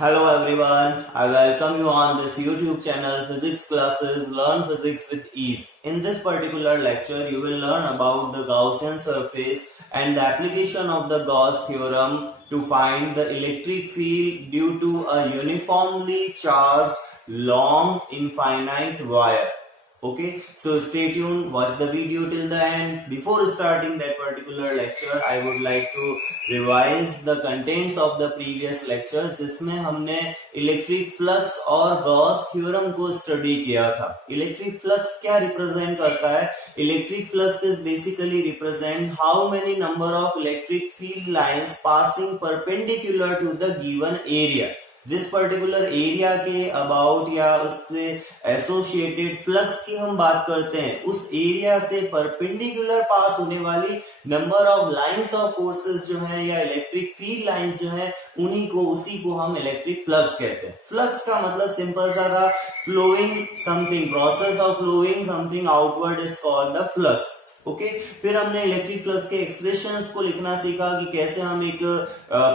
Hello everyone, I welcome you on this YouTube channel Physics Classes Learn Physics with Ease. In this particular lecture, you will learn about the Gaussian surface and the application of the Gauss theorem to find the electric field due to a uniformly charged long infinite wire. Okay, so stay tuned, watch the video till the end. Before starting that particular lecture, I would like to revise the contents of the previous lecture, जिसमें हमने electric flux और Gauss theorem को study किया था. Electric flux क्या represent करता है? Electric flux is basically represent how many number of electric field lines passing perpendicular to the given area. जिस पर्टिकुलर एरिया के अबाउट या उससे एसोसिएटेड फ्लक्स की हम बात करते हैं, उस एरिया से परपेंडिकुलर पास होने वाली number of lines of forces जो है या इलेक्ट्रिक फील्ड लाइंस जो है, उसी को हम इलेक्ट्रिक फ्लक्स कहते हैं. फ्लक्स का मतलब सिंपल सा था, flowing something, process of flowing something outward is called the flux. Okay, फिर हमने इलेक्ट्रिक फ्लक्स के एक्सप्रेशंस को लिखना सीखा कि कैसे हम एक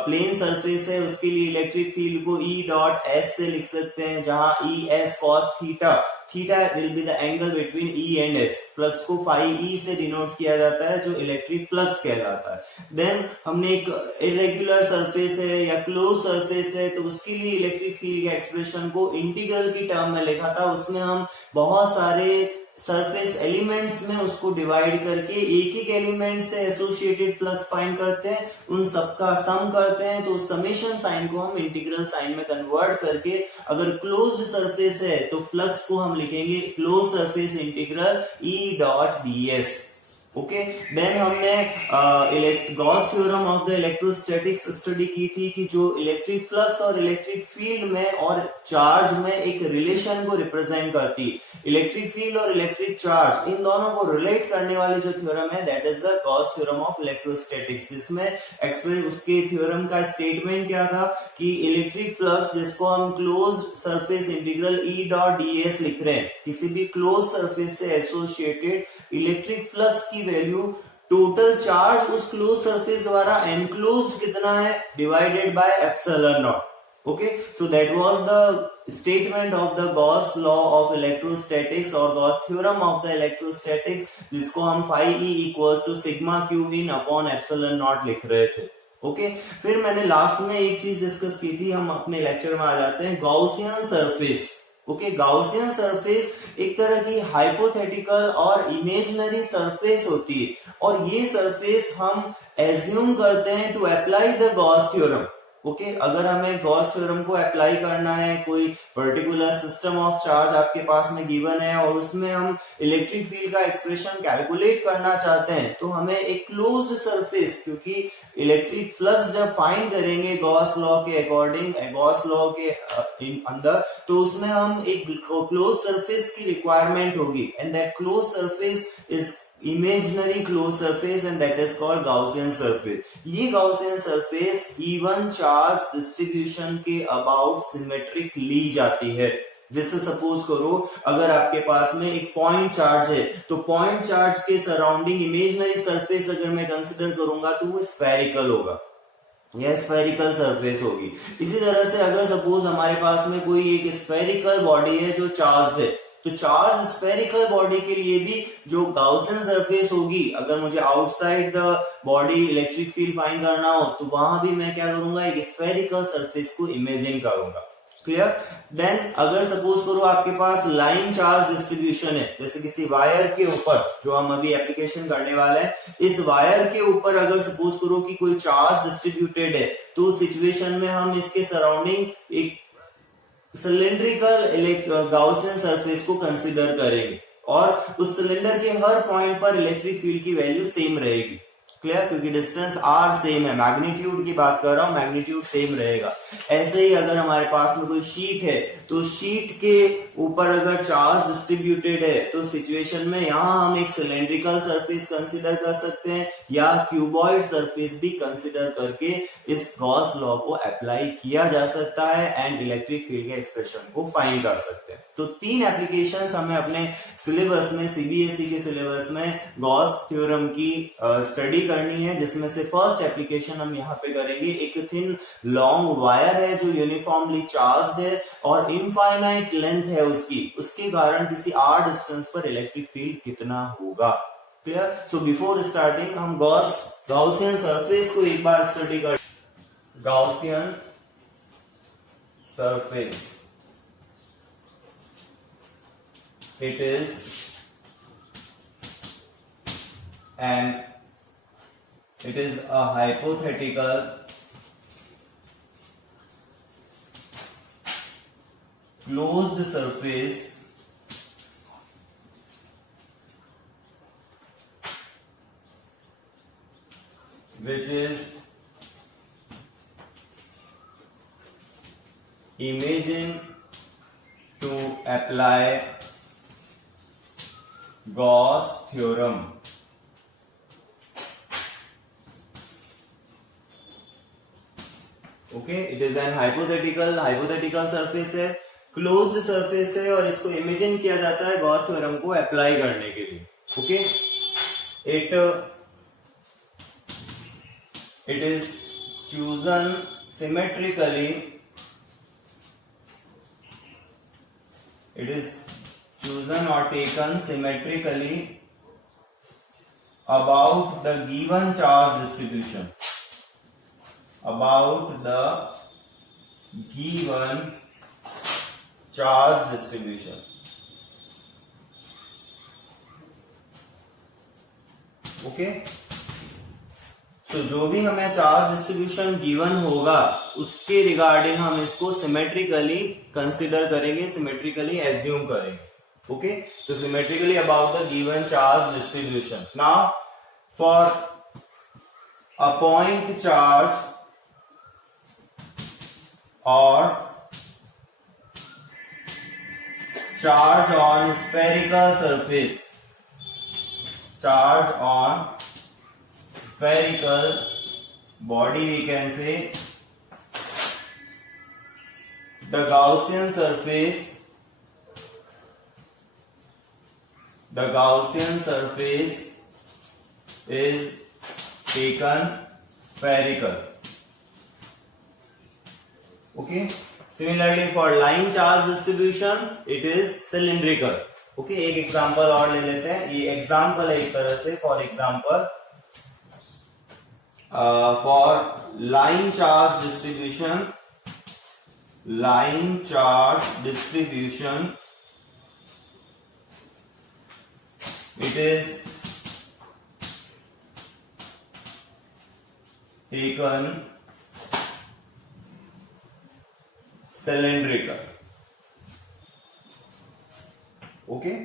प्लेन सरफेस है उसके लिए इलेक्ट्रिक फील्ड को E डॉट S से लिख सकते हैं, जहां E S cos theta, theta will be the angle between E and S. Flux को फाई E से डिनोट किया जाता है, जो इलेक्ट्रिक फ्लक्स कहलाता है. देन हमने एक इरेगुलर सरफेस है या क्लोज सरफेस है, तो उसके लिए इलेक्ट्रिक फील्ड के एक्सप्रेशन को इंटीग्रल की टर्म में लिखा था. उसमें हम बहुत सारे सरफेस एलिमेंट्स में उसको डिवाइड करके एक एक एलिमेंट से एसोसिएटेड फ्लक्स फाइंड करते हैं, उन सबका सम करते हैं, तो समेशन साइन को हम इंटीग्रल साइन में कन्वर्ट करके, अगर क्लोज्ड सरफेस है तो फ्लक्स को हम लिखेंगे close surface integral E dot ds. Okay, then हमने Gauss theorem of the electrostatics study की थी कि जो इलेक्ट्रिक फ्लक्स और इलेक्ट्रिक फील्ड में और चार्ज में एक रिलेशन को रिप्रेजेंट करती. इलेक्ट्रिक फील्ड और इलेक्ट्रिक चार्ज, इन दोनों को रिलेट करने वाली जो थ्योरम है, that is the Gauss theorem of electrostatics. जिसमें उसके थ्योरम का स्टेटमेंट क्या था कि इलेक्ट्रिक फ्लक्स, जिसको हम close surface integral E dot ds लिख रहे हैं, किसी भी क्लोज सरफेस से एसोसिएटेड इलेक्ट्रिक फ्लक्स की वैल्यू टोटल चार्ज उस क्लोज सरफेस द्वारा एनक्लोज्ड कितना है, divided by epsilon naught. Okay, so that was the statement of the Gauss law of electrostatics और Gauss theorem of the electrostatics, जिसको हम phi E equals to sigma Q in upon epsilon naught लिख रहे थे. Okay, फिर मैंने last में एक चीज डिस्कस की थी. हम अपने लेक्चर में आ जाते हैं Gaussian surface. Okay, Gaussian surface एक तरह की हाइपोथेटिकल और इमेजिनरी सरफेस होती है, और ये सरफेस हम एज्यूम करते हैं to apply the Gauss theorem. Okay, अगर हमें गॉस थ्योरम को अप्लाई करना है, कोई पर्टिकुलर सिस्टम ऑफ चार्ज आपके पास में गिवन है और उसमें हम इलेक्ट्रिक फील्ड का एक्सप्रेशन कैलकुलेट करना चाहते हैं, तो हमें एक क्लोज्ड सरफेस, क्योंकि इलेक्ट्रिक फ्लक्स जब फाइंड करेंगे गॉस लॉ के अकॉर्डिंग, गॉस लॉ के अंदर, तो उसमें हम एक क्लोज सरफेस की रिक्वायरमेंट होगी, and that close surface is imaginary close surface and that is called Gaussian surface. ये Gaussian surface given charge distribution के अबाउट सिमेट्रिक ली जाती है. जैसे सपोज करो, अगर आपके पास में एक पॉइंट चार्ज है, तो पॉइंट चार्ज के सराउंडिंग इमेजिनरी सरफेस अगर मैं कंसिडर करूंगा तो वो स्फेरिकल होगा, यह स्फेरिकल सरफेस होगी. इसी तरह से अगर सपोज हमारे पास में कोई एक स्फेरिकल बॉडी है जो चार्ज है, तो चार्ज स्फेरिकल बॉडी के लिए भी जो गॉसियन सरफेस होगी, अगर मुझे outside the body electric field find करना हो, तो वहां भी मैं क्या करूंगा, एक स्फेरिकल सरफेस को इमेजिन करूंगा. क्लियर? देन अगर सपोज करो आपके पास लाइन चार्ज डिस्ट्रीब्यूशन है, जैसे किसी वायर के ऊपर, जो हम अभी एप्लीकेशन करने वाले हैं, इस वायर के ऊपर अगर सपोज करो कि कोई चार्ज डिस्ट्रीब्यूटेड है, तो सिचुएशन में हम इसके सराउंडिंग एक सिलेंड्रिकल गॉसियन सरफेस को कंसीडर करेंगे, और उस सिलेंडर के हर पॉइंट पर इलेक्ट्रिक फील्ड की वैल्यू सेम रहेगी. क्लियर? क्योंकि डिस्टेंस r सेम है, मैग्नीट्यूड की बात कर रहा हूं, मैग्नीट्यूड सेम रहेगा. ऐसे ही अगर हमारे पास में कोई शीट है, तो शीट के ऊपर अगर चार्ज डिस्ट्रीब्यूटेड है, तो सिचुएशन में यहां हम एक सिलेंड्रिकल सरफेस कंसीडर कर सकते हैं, या क्यूबॉइड सरफेस भी कंसीडर करके इस गॉस लॉ को अप्लाई किया जा सकता है एंड इलेक्ट्रिक फील्ड के एक्सप्रेशन को फाइंड कर सकते हैं. तो 3 एप्लीकेशंस हमें अपने सिलेबस में, सीबीएसई के सिलेबस में गॉस थ्योरम की स्टडी करनी है, जिसमें से फर्स्ट एप्लीकेशन हम यहाँ पे करेंगे। एक थिन लॉन्ग वायर है जो यूनिफॉर्मली चार्ज्ड है और इनफाइनाइट लेंथ है उसके कारण किसी आर डिस्टेंस पर इलेक्ट्रिक फील्ड कितना होगा। क्लियर? सो बिफोर स्टार्टिंग हम गॉसियन सरफेस को एक बार स्टडी कर। Gaussian surface, it is a hypothetical closed surface which is imagined to apply Gauss theorem. Okay, it is an hypothetical surface है, closed surface है और इसको इमेजिन किया जाता है गॉस थ्योरम को अप्लाई करने के लिए। Okay, it is chosen symmetrically, it is chosen or taken symmetrically about the given charge distribution, about the given charge distribution. Okay, तो जो भी हमें चार्ज डिस्ट्रीब्यूशन गिवन होगा उसके रिगार्डिंग हम इसको सिमेट्रिकली कंसिडर करेंगे, सिमेट्रिकली एज्यूम करेंगे। ओके, तो symmetrically about the given charge distribution. Now for a point charge और charge on spherical surface, charge on spherical body, we can say the Gaussian surface is taken spherical. Okay, similarly for line charge distribution it is cylindrical. Okay, एक example और ले लेते हैं। ये example है एक तरह से। For example, for line charge distribution it is taken cylindrical. Okay,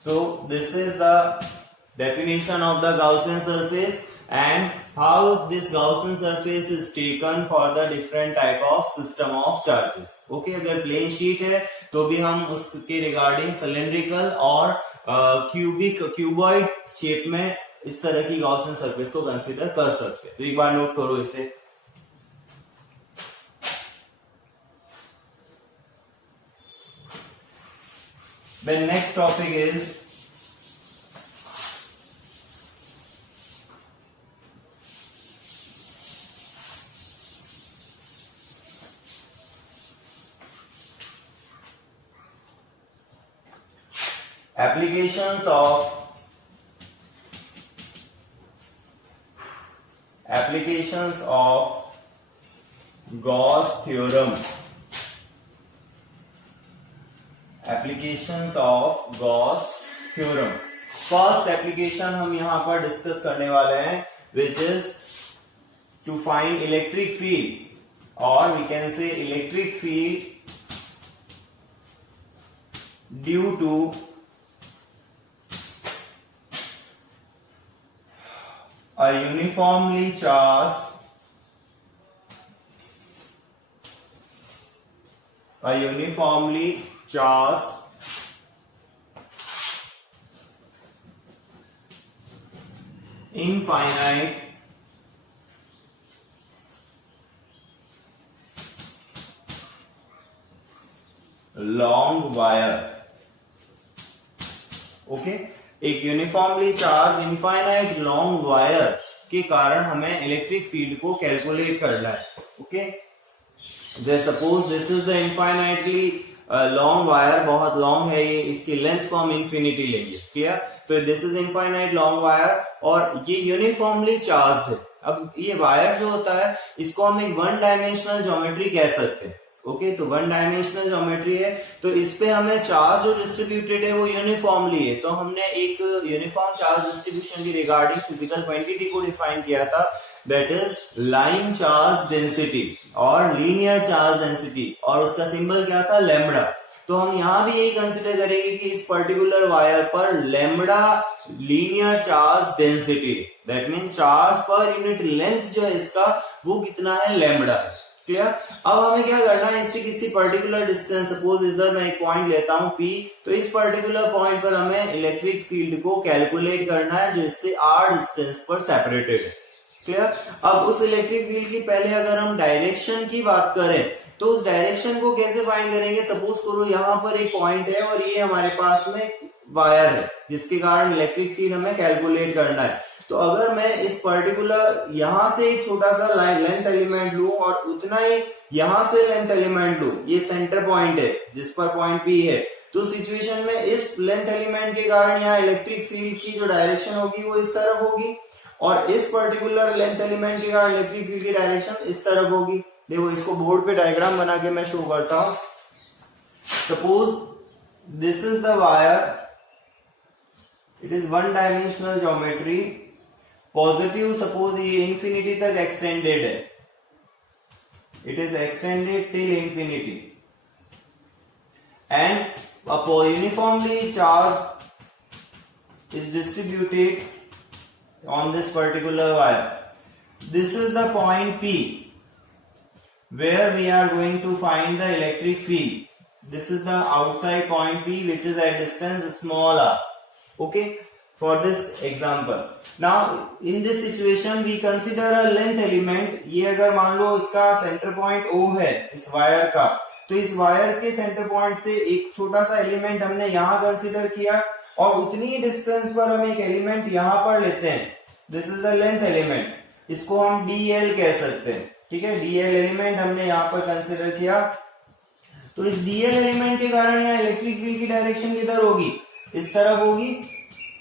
so this is the definition of the Gaussian surface and how this Gaussian surface is taken for the different type of system of charges. Okay, अगर plane sheet है तो भी हम उसके regarding cylindrical और cuboid shape में इस तरह की Gaussian surface को कंसीडर कर सकते हैं। तो एक बार नोट करो इसे। The next topic is applications of Gauss theorem. Applications of Gauss theorem. First application हम यहां पर डिस्कस करने वाले हैं which is to find electric field और we can say electric field due to a uniformly charged infinite long wire, okay, एक uniformly charge infinite long wire के कारण हमें इलेक्ट्रिक फील्ड को कैलकुलेट करना है, okay. Suppose this is the infinitely long wire, बहुत long है ये, इसकी लेंथ को हम इंफिनिटी लेंगे, क्लियर। तो this is infinite long wire और ये यूनिफॉर्मली चार्ज्ड है। अब ये वायर जो होता है इसको हम एक वन डायमेंशनल ज्योमेट्री कह सकते हैं, ओके। तो वन डायमेंशनल ज्योमेट्री है, तो इस पे हमें चार्ज जो डिस्ट्रीब्यूटेड है वो यूनिफॉर्मली है। तो हमने एक यूनिफॉर्म चार्ज डिस्ट्रीब्यूशन की रिगार्डिंग फिजिकल क्वांटिटी को डिफाइन किया था, that is line charge density और लीनियर चार्ज डेंसिटी, और उसका सिंबल क्या था, लैम्बडा। तो हम यहाँ भी यही कंसिडर करेंगे कि इस पर्टिकुलर वायर पर lambda linear charge density, that means charge per unit length जो है इसका वो कितना है, लैम्बडा, क्लियर। अब हमें क्या करना है, इससे किसी पर्टिकुलर डिस्टेंस, सपोज इधर मैं एक पॉइंट लेता हूं P, तो इस पर्टिकुलर पॉइंट पर हमें इलेक्ट्रिक फील्ड को कैलकुलेट करना है जो इससे r डिस्टेंस पर सेपरेटेड है, क्लियर। अब उस इलेक्ट्रिक फील्ड की पहले अगर हम डायरेक्शन की बात करें तो उस डायरेक्शन को कैसे फाइंड करेंगे। सपोज करो यहाँ पर एक पॉइंट है और ये हमारे पास में वायर है जिसके कारण इलेक्ट्रिक फील्ड हमें कैलकुलेट करना है। तो अगर मैं इस पर्टिकुलर यहां से एक छोटा सा लेंथ एलिमेंट लूं और उतना ही यहां से लेंथ एलिमेंट लूं, ये सेंटर पॉइंट है जिस पर पॉइंट P है, तो सिचुएशन में इस लेंथ एलिमेंट के कारण यहाँ इलेक्ट्रिक फील्ड की जो डायरेक्शन होगी वो इस तरफ होगी और इस पर्टिकुलर लेंथ एलिमेंट के कारण इलेक्ट्रिक फील्ड की डायरेक्शन इस तरफ होगी। देखो इसको बोर्ड पे डायग्राम बना के मैं शो करता हूं। Suppose this is the wire, it is one dimensional geometry, positive suppose ये इंफिनिटी तक एक्सटेंडेड है, it is extended till infinity and a uniformly charged is distributed on this particular wire. This is the point P where we are going to find the electric field. This is the outside point P which is at distance small r, okay, for this example. Now in this situation we consider a length element. ये अगर मान लो इसका centre point O है इस wire का, तो इस wire के सेंटर पॉइंट से एक छोटा सा एलिमेंट हमने यहाँ कंसिडर किया और उतनी ही डिस्टेंस पर हम एक एलिमेंट यहाँ पर लेते हैं, this is the length element, इसको हम dl कह सकते हैं, ठीक है। dl एलिमेंट हमने यहाँ पर कंसिडर किया, तो इस dl एलिमेंट के कारण यहाँ इलेक्ट्रिक फील्ड की डायरेक्शन किधर होगी, इस तरफ होगी।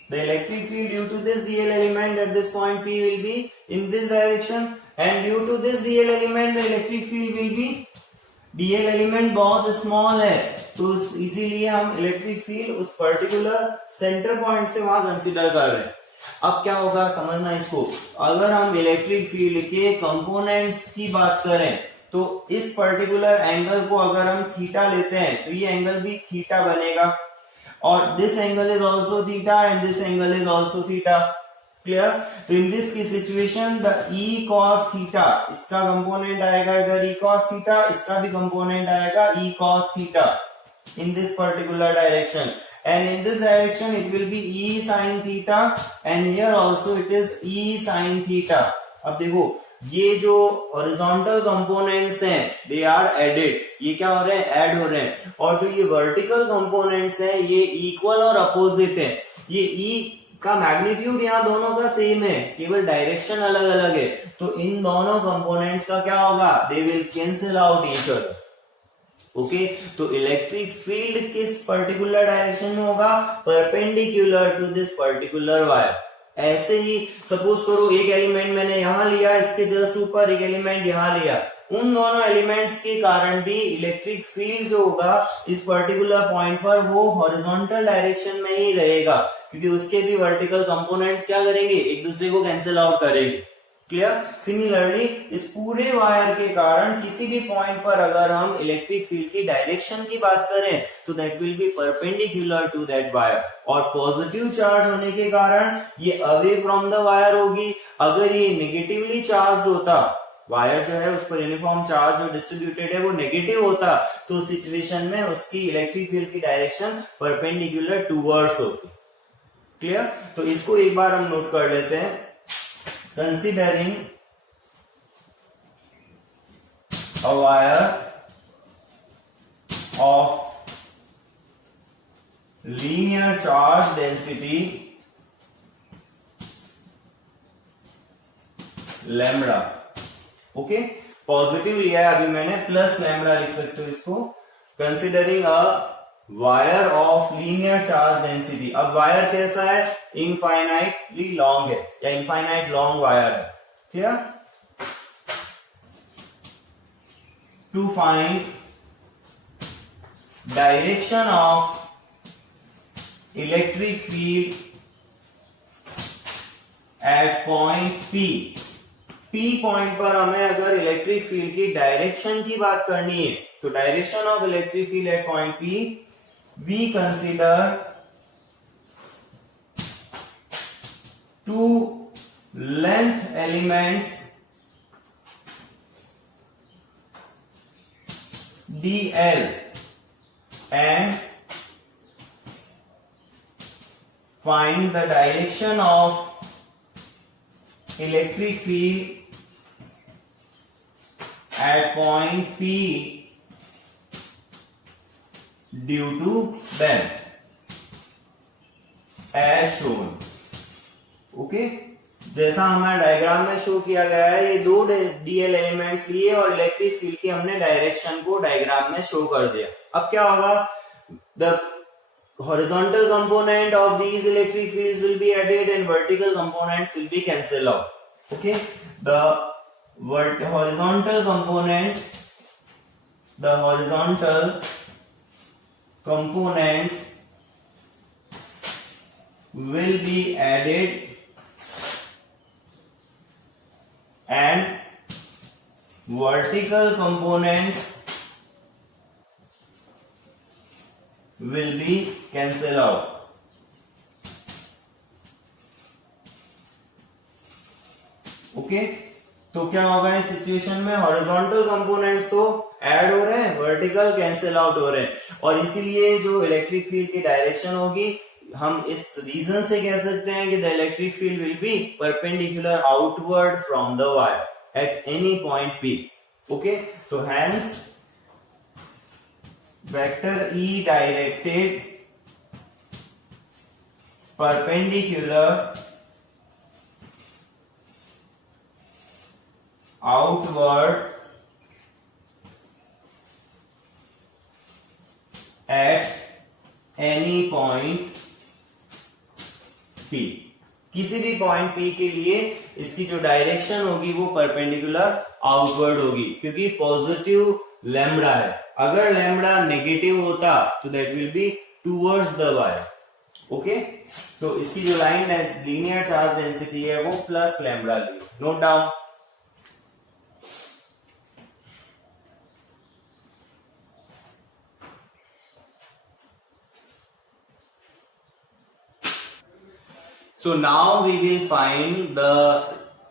The electric field due to this dl element at this point P will be in this direction and due to this dl element the electric field will be, dl element बहुत small है तो इसीलिए हम electric field उस particular centre point से वहां consider कर रहे हैं। अब क्या होगा समझना इसको, अगर हम इलेक्ट्रिक फील्ड के कंपोनेंट्स की बात करें तो इस पर्टिकुलर एंगल को अगर हम थीटा लेते हैं तो ये एंगल भी थीटा बनेगा और this angle is also theta and this angle is also theta, clear. तो इन दिस की situation the E cos theta, इसका कंपोनेंट आएगा इधर ई कॉस थीटा, इसका भी कंपोनेंट आएगा E cos theta in this particular direction and in this direction it will be e sin theta and here also it is e sin theta। अब देखो ये जो हॉरिजॉन्टल कंपोनेंट्स हैं they are added, ये क्या हो रहे हैं, ऐड हो रहे हैं, और जो ये वर्टिकल कंपोनेंट्स हैं ये इक्वल और अपोजिट है। ये e का मैग्नीट्यूड यहाँ दोनों का सेम है, केवल डायरेक्शन अलग अलग है, तो इन दोनों कंपोनेंट्स का क्या होगा, they will cancel out each other, okay. तो इलेक्ट्रिक फील्ड किस पर्टिकुलर डायरेक्शन में होगा, perpendicular to this particular wire. ऐसे ही सपोज करो एक एलिमेंट मैंने यहां लिया, इसके जस्ट ऊपर एक एलिमेंट यहां लिया, उन दोनों एलिमेंट्स के कारण भी इलेक्ट्रिक फील्ड जो होगा इस पर्टिकुलर पॉइंट पर वो हॉरिजॉन्टल डायरेक्शन में ही रहेगा, क्योंकि उसके भी वर्टिकल कंपोनेंट्स क्या करेंगे, एक दूसरे को कैंसिल आउट करेंगे, क्लियर। सिमिलरली इस पूरे वायर के कारण किसी भी पॉइंट पर अगर हम इलेक्ट्रिक फील्ड की डायरेक्शन की बात करें तो that will be perpendicular to that wire, और पॉजिटिव चार्ज होने के कारण ये अवे फ्रॉम द वायर होगी। अगर ये नेगेटिवली चार्ज होता, वायर जो है उस पर यूनिफॉर्म चार्ज जो डिस्ट्रीब्यूटेड है वो नेगेटिव होता, तो सिचुएशन में उसकी इलेक्ट्रिक फील्ड की डायरेक्शन परपेंडिकुलर टूवर्ड्स होती, क्लियर। तो इसको एक बार हम नोट कर लेते हैं। Considering a wire of linear charge density lambda. Okay, positive लिया है अभी मैंने, प्लस लैम्बडा लिख सकते हो इसको, considering a wire of linear charge density. अब वायर कैसा है, इनफाइनाइटली लॉन्ग है या इनफाइनाइट लॉन्ग वायर है, clear. To find direction of electric field at point P point पर हमें अगर इलेक्ट्रिक फील्ड की डायरेक्शन की बात करनी है, तो direction of electric field at point P we consider two length elements dl and find the direction of electric field at point P due to them as shown. Okay, जैसा हमारे diagram में show किया गया है, ये दो DL elements लिए और इलेक्ट्रिक फील्ड की हमने डायरेक्शन को डायग्राम में शो कर दिया। अब क्या होगा, the horizontal component of these electric fields will be added and vertical components will be cancelled out. Okay, the horizontal components will be added and vertical components will be cancelled out. Okay, तो क्या होगा इस situation में, horizontal components तो add हो रहे हैं, vertical cancel out हो रहे हैं, और इसीलिए जो इलेक्ट्रिक फील्ड की डायरेक्शन होगी, हम इस रीजन से कह सकते हैं कि the electric field will be perpendicular outward from the wire at any point P. Okay, तो hence vector E directed perpendicular outward at any point P। किसी भी पॉइंट P के लिए इसकी जो डायरेक्शन होगी वो परपेंडिकुलर आउटवर्ड होगी, क्योंकि पॉजिटिव लैम्बडा है। अगर लैम्बडा नेगेटिव होता तो that will be towards the wire. Okay, तो इसकी जो लाइन है लीनियर चार्ज डेंसिटी है वो प्लस लैम्बडा ली, note down. So now we will find the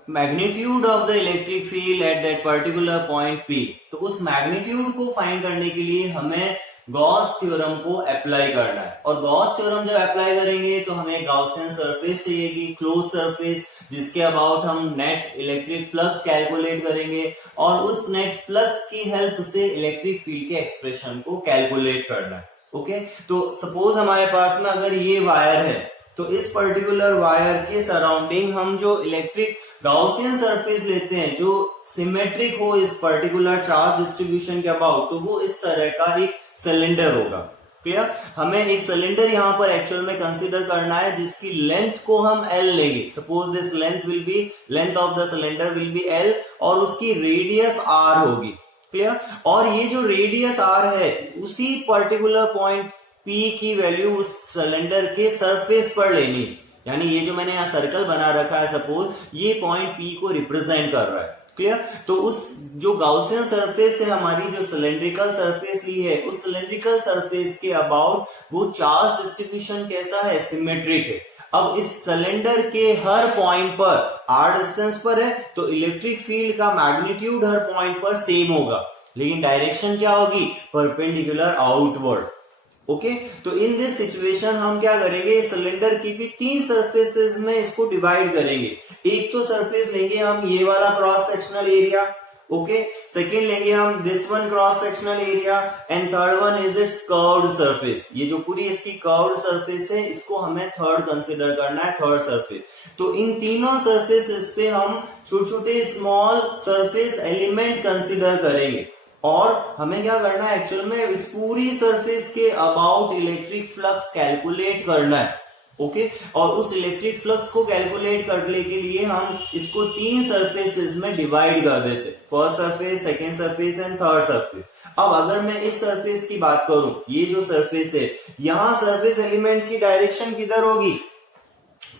magnitude of the electric field at that particular point P। तो उस magnitude को फाइंड करने के लिए हमें गॉस थ्योरम को अप्लाई करना है, और गॉस थ्योरम जब अप्लाई करेंगे तो हमें गॉसियन सरफेस चाहिएगी, क्लोज सरफेस, जिसके अबाउट हम नेट इलेक्ट्रिक फ्लक्स कैलकुलेट करेंगे, और उस नेट फ्लक्स की हेल्प से इलेक्ट्रिक फील्ड के एक्सप्रेशन को कैलकुलेट करना है। ओके, तो सपोज हमारे पास में अगर ये वायर है, तो इस पर्टिकुलर वायर के सराउंडिंग हम जो इलेक्ट्रिक गॉसियन सरफेस लेते हैं जो सिमेट्रिक हो इस पर्टिकुलर चार्ज डिस्ट्रीब्यूशन के अबाउट, तो वो इस तरह का एक सिलेंडर होगा। क्लियर, हमें एक सिलेंडर यहां पर एक्चुअल में कंसीडर करना है जिसकी लेंथ को हम L लेंगे। Suppose this length of the cylinder will be L और उसकी रेडियस R होगी। क्लियर, और ये जो रेडियस R है उसी पर्टिकुलर पॉइंट P की वैल्यू उस सिलेंडर के सरफेस पर लेनी, यानी ये जो मैंने यहाँ सर्कल बना रखा है, सपोज ये पॉइंट P को रिप्रेजेंट कर रहा है। क्लियर, तो उस जो गॉसियन सरफेस है हमारी जो सिलेंड्रिकल सरफेस ली है, उस सिलेंड्रिकल सरफेस के अबाउट वो चार्ज डिस्ट्रीब्यूशन कैसा है, सिमेट्रिक है। अब इस सिलेंडर के हर पॉइंट पर r डिस्टेंस पर है, तो इलेक्ट्रिक फील्ड का मैग्नीट्यूड हर पॉइंट पर सेम होगा, लेकिन डायरेक्शन क्या होगी, परपेंडिकुलर आउटवर्ड। ओके, तो इन दिस सिचुएशन हम क्या करेंगे, सिलेंडर की भी 3 सरफेसेस में इसको डिवाइड करेंगे। एक तो सरफेस लेंगे हम ये वाला cross sectional area, okay, second लेंगे हम this one cross sectional area and third one is it's curved surface. ये जो पूरी इसकी कर्व्ड सरफेस है इसको हमें थर्ड कंसिडर करना है, थर्ड सरफेस। तो इन तीनों सरफेसेस पे हम छोटे छोटे स्मॉल सरफेस एलिमेंट कंसिडर करेंगे और हमें क्या करना है एक्चुअल में इस पूरी सरफेस के अबाउट इलेक्ट्रिक फ्लक्स कैलकुलेट करना है। ओके, और उस इलेक्ट्रिक फ्लक्स को कैलकुलेट करने के लिए हम इसको तीन सरफेसेस में डिवाइड कर देते, first surface, second surface and third surface. अब अगर मैं इस सरफेस की बात करूं, ये जो सरफेस है यहां सरफेस एलिमेंट की डायरेक्शन किधर होगी,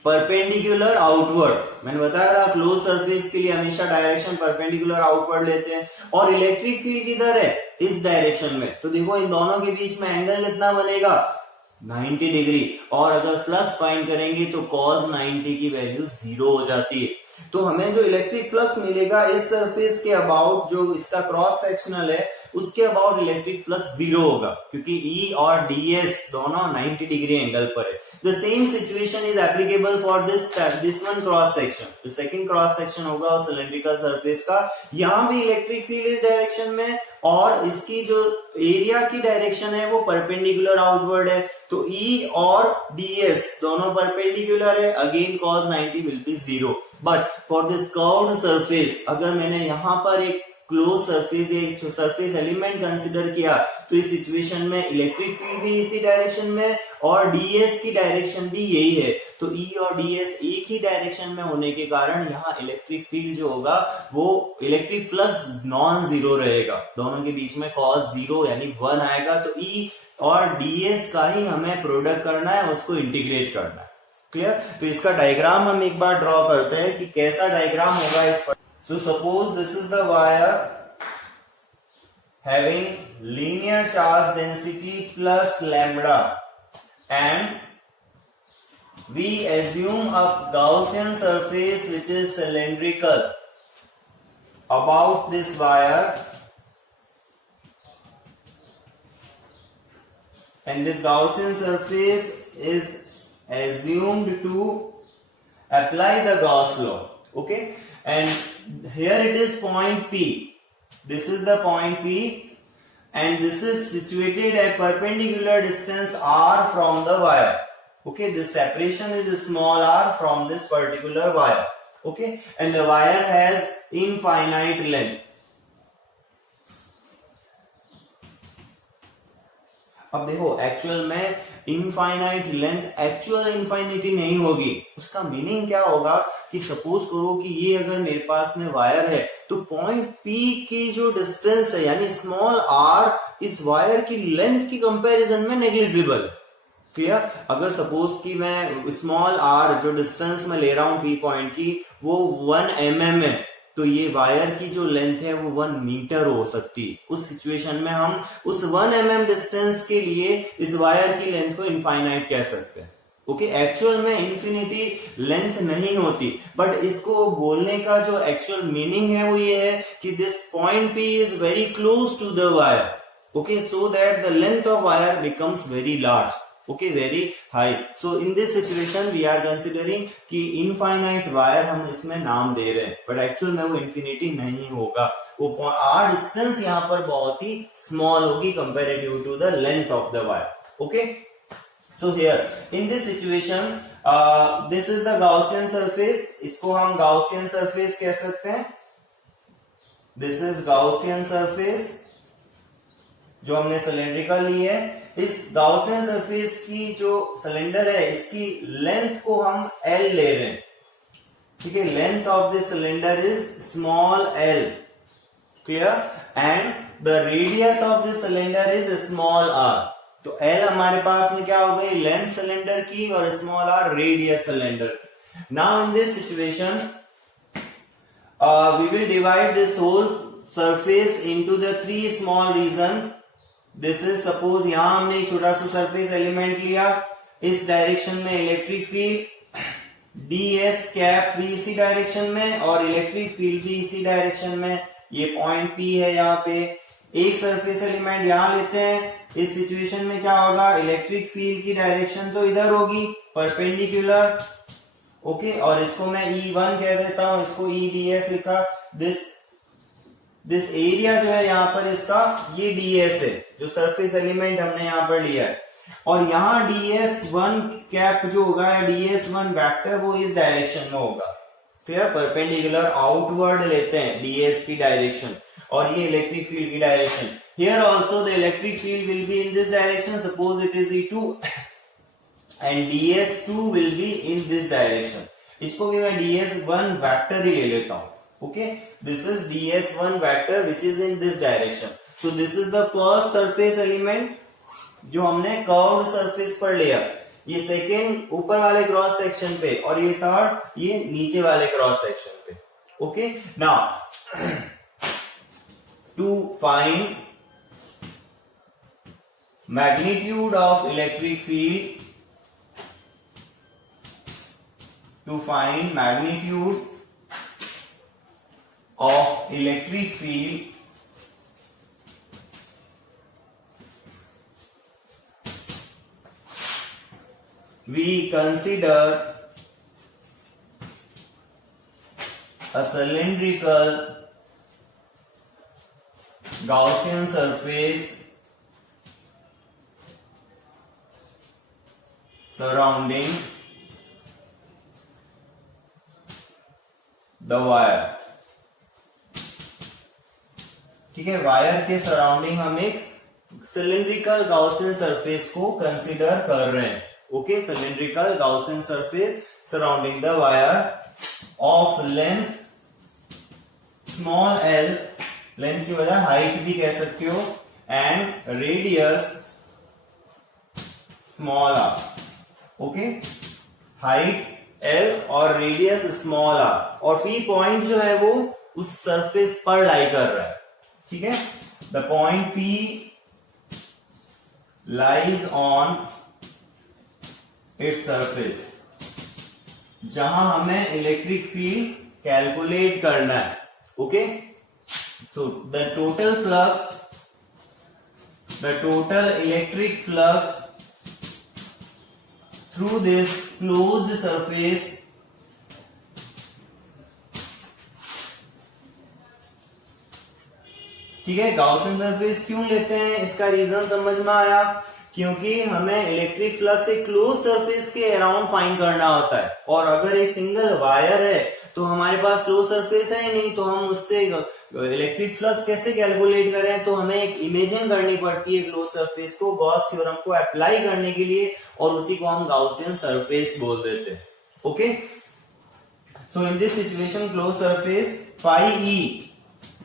परपेंडिकुलर आउटवर्ड। मैंने बताया था क्लोज सरफेस के लिए हमेशा डायरेक्शन परपेंडिकुलर आउटवर्ड लेते हैं। और इलेक्ट्रिक फील्ड किधर है, इस डायरेक्शन में। तो देखो इन दोनों के बीच में एंगल कितना बनेगा, 90 डिग्री। और अगर फ्लक्स फाइंड करेंगे तो cos 90 की वैल्यू 0 हो जाती है। तो हमें जो इलेक्ट्रिक फ्लक्स मिलेगा इस सरफेस के अबाउट, जो इसका क्रॉस सेक्शनल है उसके अबाउट इलेक्ट्रिक फ्लक्स 0 होगा, क्योंकि E और ds दोनों 90 डिग्री एंगल पर है। The same situation is applicable for this one cross section. जो सेकंड क्रॉस सेक्शन होगा उस सिलेंड्रिकल सरफेस का, यहां भी इलेक्ट्रिक फील्ड इस डायरेक्शन में और इसकी जो एरिया की डायरेक्शन है वो परपेंडिकुलर आउटवर्ड है। तो E और ds दोनों परपेंडिकुलर है, again cos 90 will be 0। But for this curved surface अगर मैंने यहां पर एक क्लोज सरफेस या सरफेस एलिमेंट कंसिडर किया तो इस सिचुएशन में इलेक्ट्रिक फील्ड भी इसी डायरेक्शन में और ds की डायरेक्शन भी यही है। तो E और ds एक ही डायरेक्शन में होने के कारण यहाँ इलेक्ट्रिक फील्ड जो होगा वो इलेक्ट्रिक फ्लक्स नॉन जीरो रहेगा, दोनों के बीच में cos 0 यानी 1 आएगा। तो E और ds का ही हमें प्रोडक्ट करना है, उसको इंटीग्रेट करना है। क्लियर? तो इसका डायग्राम हम एक बार ड्रॉ करते हैं कि कैसा डायग्राम होगा इस पर। So suppose this is the wire having linear charge density plus lambda and we assume a Gaussian surface which is cylindrical about this wire, and this Gaussian surface is assumed to apply the Gauss law. Okay, and here it is point P. This is the point P and this is situated at perpendicular distance r from the wire. Okay, this separation is small r from this particular wire. Okay, and the wire has infinite length. अब देखो actual में infinite length actual इनफाइनिटी नहीं होगी। उसका meaning क्या होगा कि suppose करो कि ये अगर मेरे पास में वायर है तो पॉइंट P की जो डिस्टेंस है यानी स्मॉल r इस वायर की लेंथ की कंपैरिजन में नेग्लिजिबल है। क्लियर? अगर सपोज कि मैं स्मॉल r जो डिस्टेंस में ले रहा हूं P पॉइंट की वो 1 mm है तो ये वायर की जो लेंथ है वो 1 मीटर हो सकती है। उस सिचुएशन में हम उस 1 mm डिस्टेंस के लिए इस वायर की लेंथ को इनफाइनाइट कह सकते हैं। ओके, एक्चुअल में इन्फिनिटी लेंथ नहीं होती, बट इसको बोलने का जो एक्चुअल मीनिंग है वो ये है कि this point P is very close to the wire, okay, so that the length of wire becomes very large, okay, very high. So in this situation we are considering कि infinite wire हम इसमें नाम दे रहे हैं, but actual में वो infinity नहीं होगा। वो आर डिस्टेंस यहाँ पर बहुत ही स्मॉल होगी comparative to the length of the wire. Okay, so here in this situation this is the Gaussian surface, इसको हम गाउसियन सरफेस कह सकते हैं। दिस इज गाउसियन सरफेस जो हमने सिलेंड्रिकल ली है। इस गाउसियन सरफेस की जो सिलेंडर है इसकी लेंथ को हम L ले रहे हैं, ठीक है। Length of this cylinder is small l, clear, and the radius of this cylinder is small r। तो L हमारे पास में क्या हो गई, लेंथ सिलेंडर की, और स्मॉल r रेडियस सिलेंडर की। Now in this situation we will divide this whole surface into the 3 small region. This is suppose यहां हमने एक छोटा सा सरफेस एलिमेंट लिया, इस डायरेक्शन में इलेक्ट्रिक फील्ड ds कैप भी इसी डायरेक्शन में और इलेक्ट्रिक फील्ड भी इसी डायरेक्शन में। ये पॉइंट P है यहाँ पे। एक सरफेस एलिमेंट यहां लेते हैं, इस सिचुएशन में क्या होगा, इलेक्ट्रिक फील्ड की डायरेक्शन तो इधर होगी परपेंडिकुलर, ओके, और इसको मैं E1 कह देता हूं, इसको E ds लिखा। दिस एरिया जो है यहाँ पर इसका ये ds है, जो सरफेस एलिमेंट हमने यहाँ पर लिया है, और यहाँ ds1 कैप जो होगा या ds1 वेक्टर वो इस डायरेक्शन में होगा। क्लियर, परपेंडिकुलर आउटवर्ड लेते हैं ds की डायरेक्शन और ये इलेक्ट्रिक फील्ड की direction. Here also the electric field will be in this direction, suppose it is E2 and ds2 will be in this direction. इसको भी मैं ds1 वेक्टर ही ले लेता हूं। Okay, this is ds1 vector which is in this direction. So this is the first surface element जो हमने curved surface पर लिया। ये सेकेंड ऊपर वाले क्रॉस सेक्शन पे, और ये थर्ड ये नीचे वाले क्रॉस सेक्शन पे। Okay, now to find magnitude of electric field, to find magnitude of electric field, we consider a cylindrical Gaussian surface surrounding the wire। ठीक है, वायर के सराउंडिंग हम एक सिलिंड्रिकल गाउसियन सरफेस को कंसीडर कर रहे हैं। Okay, cylindrical Gaussian surface surrounding the wire of length small l, length की वजह हाइट भी कह सकते हो, and radius small r। Okay, height L और रेडियस स्मॉल r, और P पॉइंट जो है वो उस सरफेस पर लाई कर रहा है। ठीक है, the point P lies on its surface, जहां हमें इलेक्ट्रिक फील्ड कैलकुलेट करना है। Okay, so the total electric flux through this closed surface ठीक है, गाउसियन सरफेस क्यों लेते हैं इसका रीजन समझ में आया, क्योंकि हमें इलेक्ट्रिक फ्लक्स एक क्लोज सरफेस के अराउंड फाइंड करना होता है, और अगर एक सिंगल वायर है तो हमारे पास क्लोज सरफेस है नहीं, तो हम उससे इलेक्ट्रिक फ्लक्स कैसे कैलकुलेट करें, तो हमें एक इमेजिन करनी पड़ती है क्लोज सरफेस को गॉस थ्योरम को अप्लाई करने के लिए, और उसी को हम गाउसियन सरफेस बोल देते हैं। Okay, so in this situation close surface phi E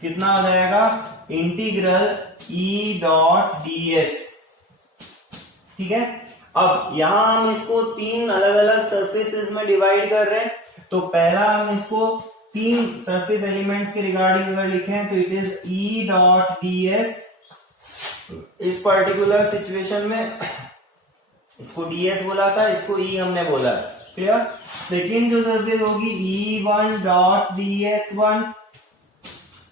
कितना हो जाएगा, इंटीग्रल E डॉट ds। ठीक है, अब यहां हम इसको तीन अलग अलग सरफेसेस में डिवाइड कर रहे हैं, तो पहला हम इसको तीन सरफेस एलिमेंट्स के रिगार्डिंग अगर लिखें तो it is E dot ds। इस पर्टिकुलर सिचुएशन में इसको ds बोला था, इसको E हमने बोला। क्लियर, सेकेंड जो सरफेस होगी E1 डॉट ds1,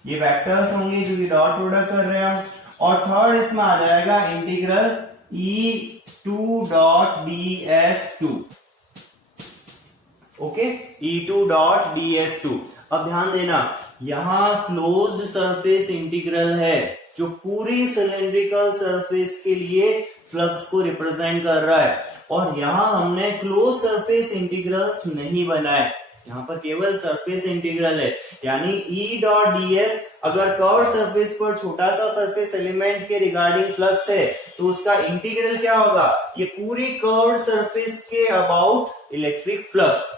ये वेक्टर्स होंगे क्योंकि डॉट प्रोडक्ट कर रहे हैं हम, और थर्ड इसमें आ जाएगा integral E2 dot ds2। Okay, E2 dot ds2। अब ध्यान देना, यहां क्लोज्ड सरफेस इंटीग्रल है जो पूरी सिलिंड्रिकल सरफेस के लिए फ्लक्स को रिप्रेजेंट कर रहा है, और यहां हमने क्लोज सरफेस इंटीग्रल्स नहीं बनाए, यहां पर केवल सरफेस इंटीग्रल है। यानी E डॉट ds अगर कर्व सरफेस पर छोटा सा सरफेस एलिमेंट के रिगार्डिंग फ्लक्स है तो उसका इंटीग्रल क्या होगा, ये पूरी कर्व सरफेस के about electric flux.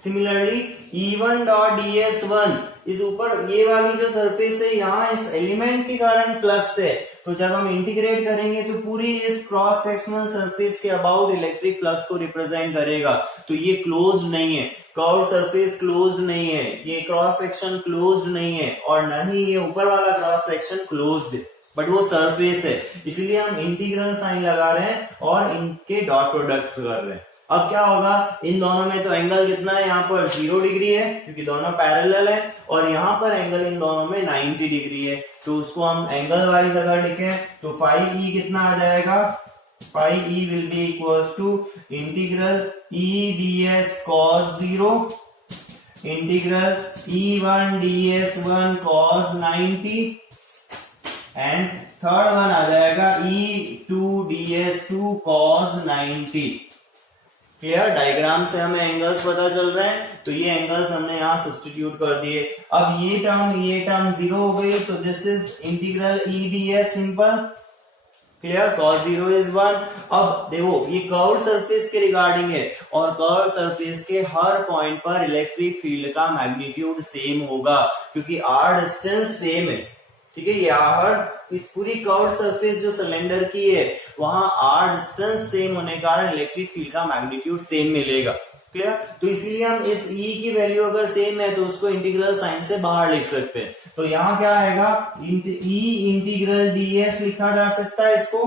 Similarly E1 dot ds1 इस ऊपर ये वाली जो सरफेस है, यहाँ इस एलिमेंट के कारण फ्लक्स है, तो जब हम इंटीग्रेट करेंगे तो पूरी इस क्रॉस सेक्शनल सरफेस के अबाउट इलेक्ट्रिक फ्लक्स को रिप्रेजेंट करेगा। तो ये क्लोज्ड नहीं है, कर्व सरफेस क्लोज्ड नहीं है, ये क्रॉस सेक्शन क्लोज्ड नहीं है, और न ही ये ऊपर वाला क्रॉस सेक्शन क्लोज्ड है, बट वो सरफेस है, इसलिए हम इंटीग्रल साइन लगा रहे हैं और इनके डॉट प्रोडक्ट्स कर रहे हैं। अब क्या होगा, इन दोनों में तो एंगल कितना है, यहाँ पर 0 डिग्री है क्योंकि दोनों पैरेलल है, और यहाँ पर एंगल इन दोनों में 90 डिग्री है, तो उसको हम एंगल वाइज अगर लिखें तो फाई ई कितना आ जाएगा, phi E will be equals to integral E ds cos 0 integral E1 ds1 cos 90 and third one आ जाएगा E2 ds2 cos 90। Clear? Diagram से हमें एंगल्स पता चल रहे हैं, तो ये एंगल्स हमने यहाँ सब्स्टिट्यूट कर दिए। अब ये टर्म जीरो हो गई, तो this is integral E ds simple. Clear? cos 0 is 1। अब देखो ये कर्व सरफेस के रिगार्डिंग है, और कर्व सरफेस के हर पॉइंट पर इलेक्ट्रिक फील्ड का मैग्नीट्यूड सेम होगा, क्योंकि r डिस्टेंस सेम है। ठीक है? हर इस पूरी कर्व सरफेस जो सिलेंडर की है, वहां r डिस्टेंस सेम होने के कारण इलेक्ट्रिक फील्ड का मैग्नीट्यूड सेम मिलेगा। क्लियर? तो इसीलिए हम इस E की वैल्यू अगर सेम है तो उसको इंटीग्रल साइन से बाहर लिख सकते हैं। तो यहाँ क्या आएगा? E इंटीग्रल ds लिखा जा सकता है इसको,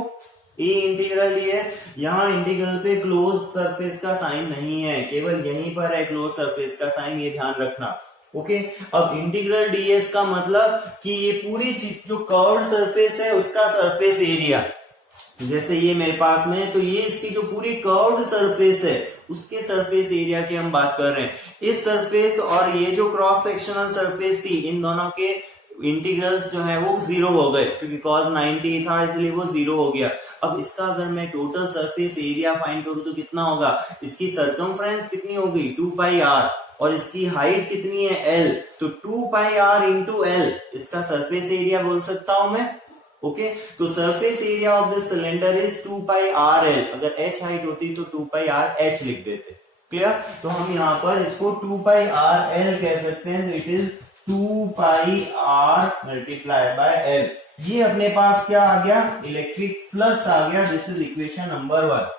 E इंटीग्रल ds। यहाँ इंटीग्रल पे क्लोज सरफेस का साइन नहीं है, केवल यहीं पर है क्लोज सरफेस का साइन, ये ध्यान रखना। ओके, अब इंटीग्रल ds का मतलब कि ये पूरी चीज जो कर्व्ड सरफेस है उसका सरफेस एरिया, जैसे ये मेरे पास में है, तो ये इसकी जो पूरी कर्व्ड सरफेस है उसके सरफेस एरिया की हम बात कर रहे हैं। इस सरफेस और ये जो क्रॉस सेक्शनल सरफेस थी, इन दोनों के इंटीग्रल्स जो है वो जीरो हो गए, क्योंकि cos 90 था इसलिए वो जीरो हो गया। अब इसका अगर मैं टोटल सरफेस एरिया फाइंड करूं तो कितना होगा? इसकी सरकमफ्रेंस कितनी होगी? 2 पाई r, और इसकी हाइट कितनी है? l, तो 2 पाई r इंटू l इसका सरफेस एरिया बोल सकता हूं मैं। ओके, तो surface area of this cylinder is 2 pi r l। अगर h हाइट होती तो 2 पाई r h लिख देते। क्लियर? तो हम यहाँ पर इसको 2 पाई r l कह सकते हैं, तो it is 2 pi r multiply by l। ये अपने पास क्या आ गया? इलेक्ट्रिक फ्लक्स आ गया। This is equation number 1।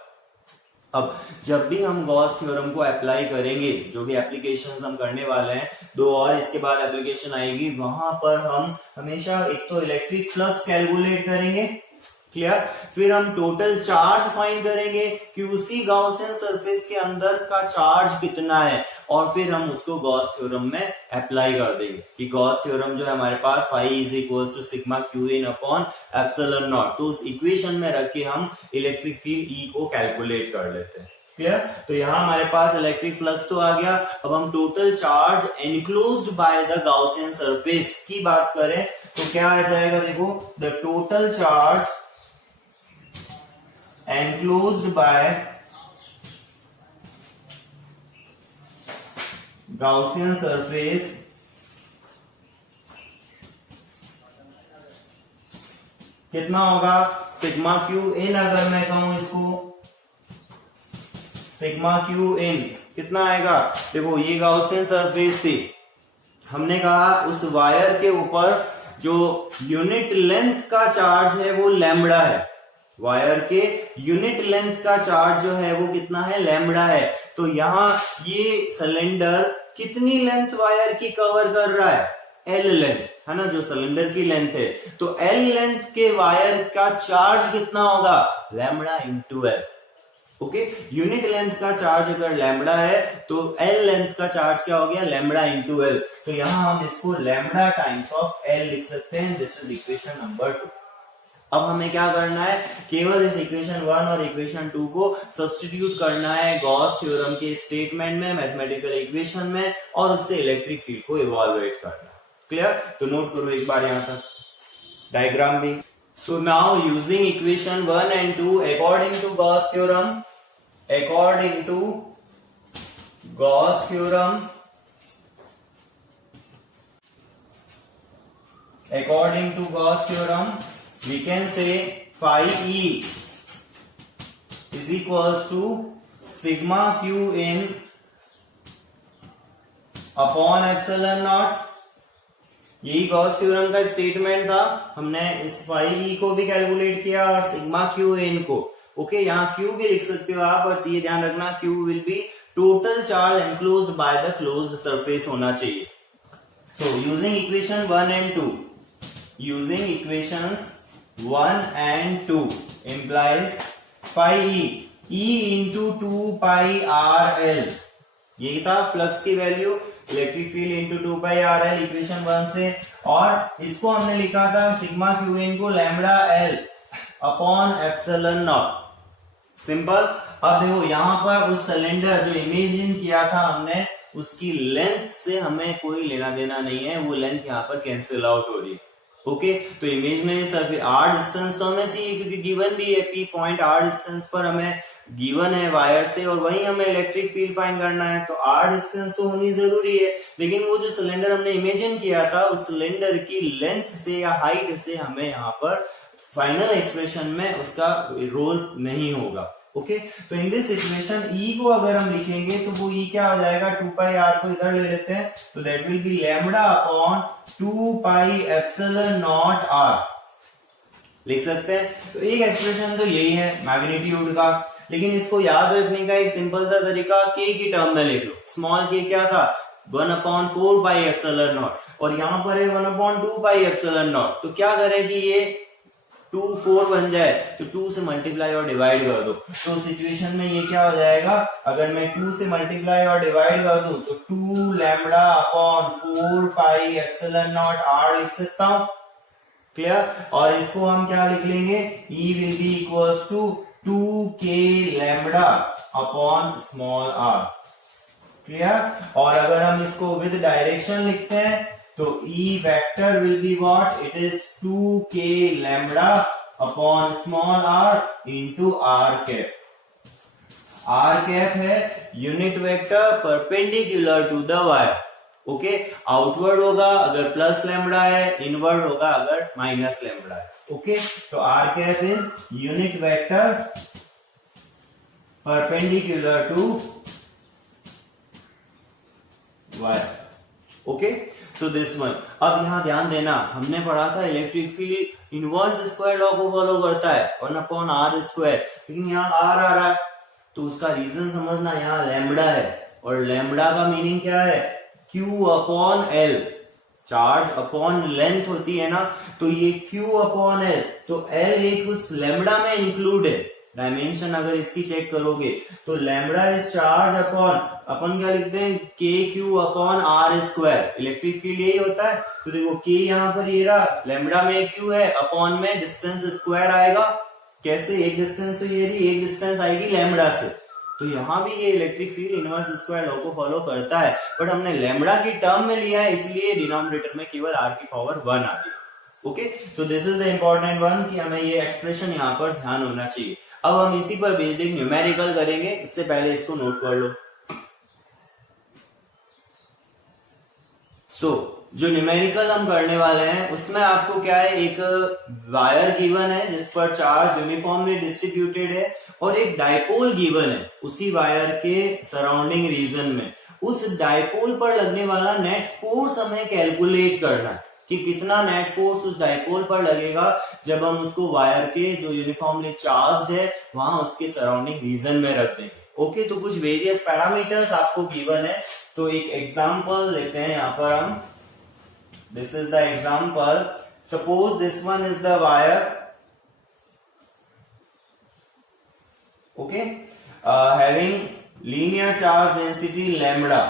अब जब भी हम गॉस थ्योरम को अप्लाई करेंगे, जो भी एप्लीकेशंस हम करने वाले हैं, 2 और इसके बाद एप्लीकेशन आएगी, वहां पर हम हमेशा एक तो इलेक्ट्रिक फ्लक्स कैलकुलेट करेंगे। क्लियर? फिर हम टोटल चार्ज फाइंड करेंगे कि उसी गॉसियन सरफेस के अंदर का चार्ज कितना है, और फिर हम उसको गॉस थ्योरम में अप्लाई कर देंगे कि गॉस थ्योरम जो है हमारे पास phi is equal to sigma Q in upon epsilon naught, तो उस इक्वेशन में रख के हम इलेक्ट्रिक फील्ड ई को कैलकुलेट कर लेते हैं। क्लियर? तो यहाँ हमारे पास इलेक्ट्रिक फ्लक्स तो आ गया। अब हम total charge enclosed by the Gaussian surface की बात करें तो क्या आ जाएगा? देखो, the total charge enclosed by Gaussian surface कितना होगा? सिग्मा क्यू इन। अगर मैं कहूं इसको सिग्मा क्यू इन कितना आएगा? देखो, ये गॉसियन सरफेस थी, हमने कहा उस वायर के ऊपर जो यूनिट लेंथ का चार्ज है वो लैम्बडा है। वायर के यूनिट लेंथ का चार्ज जो है वो कितना है? लैम्बडा है। तो यहाँ ये सिलेंडर कितनी लेंथ वायर की कवर कर रहा है? एल लेंथ, है ना, जो सिलेंडर की लेंथ है। तो एल लेंथ के वायर का चार्ज कितना होगा? Lambda into L. Okay, unit length का चार्ज अगर लैम्बडा है तो एल लेंथ का चार्ज क्या हो गया? Lambda into L. तो यहाँ हम इसको लैम्बडा टाइम्स ऑफ एल लिख सकते हैं। This is equation number 2। अब हमें क्या करना है? केवल इस इक्वेशन 1 और इक्वेशन 2 को सब्स्टिट्यूट करना है गॉस थ्योरम के स्टेटमेंट में, मैथमेटिकल इक्वेशन में, और उससे इलेक्ट्रिक फील्ड को इवैल्यूएट करना है। क्लियर? तो नोट करो एक बार यहां तक डायग्राम भी। So now using equation 1 and 2 according to Gauss theorem, we can say phi E is equals to sigma q in upon epsilon naught। यही गॉस थ्योरम का स्टेटमेंट था। हमने इस फाई ई को भी कैलकुलेट किया और सिग्मा क्यू इन को। ओके, यहाँ क्यू भी लिख सकते हो आप, बट ये ध्यान रखना Q will be total charge enclosed by the closed surface होना चाहिए। So using equation 1 and 2, using equations 1 and 2 implies phi E into 2 pi r l। यही था फ्लक्स की वैल्यू, इलेक्ट्रिक फील्ड इंटू 2 पाई आर एल इक्वेशन 1 से। और इसको हमने लिखा था सिग्मा क्यू इन को lambda L upon epsilon not. Simple. अब देखो यहाँ पर उस सिलेंडर जो इमेजिन किया था हमने, उसकी लेंथ से हमें कोई लेना देना नहीं है, वो लेंथ यहाँ पर कैंसिल आउट हो रही है। ओके, तो इमेजिनरी सरफेस आर डिस्टेंस तो हमें चाहिए क्योंकि गिवन भी है पी पॉइंट आर डिस्टेंस पर हमें गिवन है वायर से, और वही हमें इलेक्ट्रिक फील्ड फाइंड करना है, तो आर डिस्टेंस तो होनी जरूरी है। लेकिन वो जो सिलेंडर हमने इमेजिन किया था उस सिलेंडर की लेंथ से या हाइट से हमें यहाँ पर फाइनल एक्सप्रेशन में उसका रोल नहीं होगा। ओके, तो इन दिस सिचुएशन ई को अगर हम लिखेंगे तो वो ई क्या हो जाएगा, 2 पाई आर को इधर ले लेते हैं, तो that will be lambda upon 2 pi epsilon naught R लिख सकते हैं। तो एक एक्सप्रेशन तो यही है मैग्नीट्यूड का, लेकिन इसको याद रखने का एक सिंपल सा तरीका के की टर्म में लिख लो। स्मॉल के क्या था, 1/4 पाई एप्सिलॉन नॉट, और यहाँ पर है 1/2 पाई एप्सिलॉन नॉट। तो क्या करें कि ये 2 4 बन जाए, तो 2 से मल्टीप्लाई और डिवाइड कर दो, तो सिचुएशन में ये क्या हो जाएगा, अगर मैं 2 से मल्टीप्लाई और डिवाइड कर दूं तो 2 lambda upon 4 pi epsilon naught R लिख सकता हूं। क्लियर, और इसको हम क्या लिख लेंगे, E will be equals to 2k lambda upon small r। Clear, और अगर हम इसको विद डायरेक्शन लिखते हैं तो E vector will be what, it is 2k lambda upon small r into r cap. r cap है unit vector perpendicular to the wire. Okay, outward होगा अगर प्लस लैम्बडा है, इनवर्ड होगा अगर माइनस लैम्बडा है। ओके, तो r cap is unit vector perpendicular to wire. Okay, so this one। अब यहाँ ध्यान देना, हमने पढ़ा था electric field inverse square law को फॉलो करता है 1/r², लेकिन यहाँ r आ रहा है, तो उसका रीजन समझना, यहाँ लैम्बडा है, और लैम्बडा का मीनिंग क्या है, Q upon L, charge upon length होती है ना, तो ये Q अपॉन L, तो L एक उस लैम्बडा में इंक्लूड है। डायमेंशन अगर इसकी चेक करोगे तो लैम्बडा इज चार्ज अपॉन, अपन क्या लिखते हैं, के Q upon r²। Electric field यही होता है, तो देखो के यहाँ पर ये रहा, लैम्बडा में क्यू है, अपॉन में डिस्टेंस स्क्वायर आएगा। कैसे, एक डिस्टेंस तो ये रही, एक डिस्टेंस आएगी लैम्बडा से, तो यहाँ भी ये electric field inverse square law को फॉलो करता है, बट हमने लैम्बडा की टर्म में लिया है, इसलिए डिनोमिनेटर में केवल r की पावर 1 आती है। Okay, so this is the important one कि हमें ये एक्सप्रेशन यहाँ पर ध्यान होना चाहिए। अब हम इसी पर बेसिक न्यूमेरिकल करेंगे, इससे पहले इसको नोट कर लो। जो न्यूमेरिकल हम करने वाले हैं उसमें आपको क्या है, एक वायर गिवन है जिस पर चार्ज यूनिफॉर्मली डिस्ट्रीब्यूटेड है, और एक डाइपोल गिवन है उसी वायर के सराउंडिंग रीजन में। उस डाइपोल पर लगने वाला नेट फोर्स हमें कैलकुलेट करना है कि कितना नेट फोर्स उस डाइपोल पर लगेगा जब हम उसको वायर के जो यूनिफॉर्मली चार्ज्ड है वहां उसके सराउंडिंग रीजन में रख देंगे। ओके, तो कुछ वेरियस पैरामीटर्स आपको गिवन है, तो एक एग्जांपल लेते हैं यहाँ पर हम। This is the example, suppose this one is the wire, okay, having linear charge density lambda,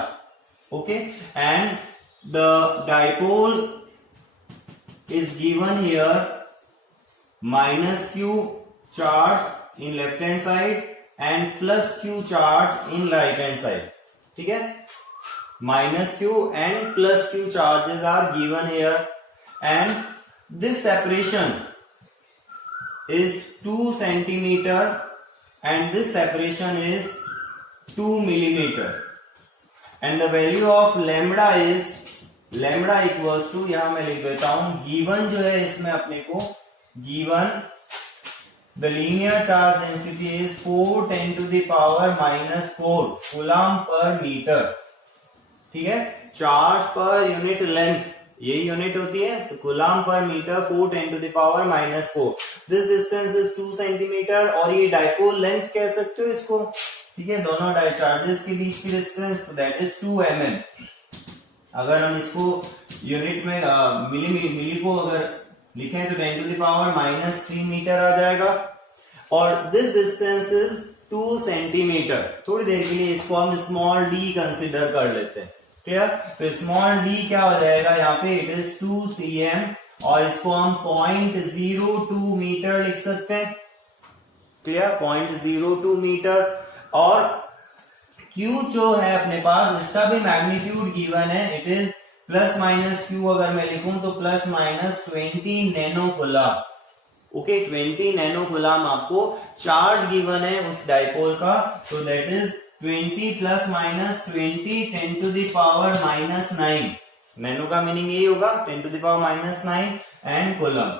okay, and the dipole is given here minus q charge in left hand side and plus q charge in right hand side। ठीक है, minus q and plus q charges are given here, and this separation is 2 centimeter and this separation is 2 millimeter, and the value of lambda is lambda equals to, यहां मैं लिख देता हूं, given जो है इसमें अपने को, given the linear charge density is 4 × 10⁻⁻⁴ coulomb per metre. ठीक है, चार्ज पर यूनिट लेंथ ये यूनिट होती है, तो coulomb per metre 4 × 10⁻⁴। This distance is 2 centimetre, और ये डाइपोल लेंथ कह सकते हो इसको। ठीक है, दोनों चार्जेस के बीच की डिस्टेंस, तो दैट इज 2 mm। अगर हम इसको यूनिट में मिली को अगर लिखें तो 10⁻³ मीटर आ जाएगा, और दिस डिस्टेंस इज 2 सेंटीमीटर। थोड़ी देर के लिए इसको हम स्मॉल डी कंसिडर कर लेते हैं। क्लियर, तो स्मॉल डी क्या हो जाएगा यहाँ पे, इट इज 2 cm, और इसको हम 0.02 मीटर लिख सकते हैं। क्लियर, 0.02 मीटर, और Q जो है अपने पास, इसका भी मैग्नीट्यूड गिवन है, it is plus minus Q अगर मैं लिखूं तो plus minus 20 nano coulomb. Okay, 20 nano coulomb आपको चार्ज गिवन है उस डाइपोल का, so that is 20 plus minus 20 10 to the power minus 9। Nano का मीनिंग यही होगा 10 to the power minus 9 and coulomb.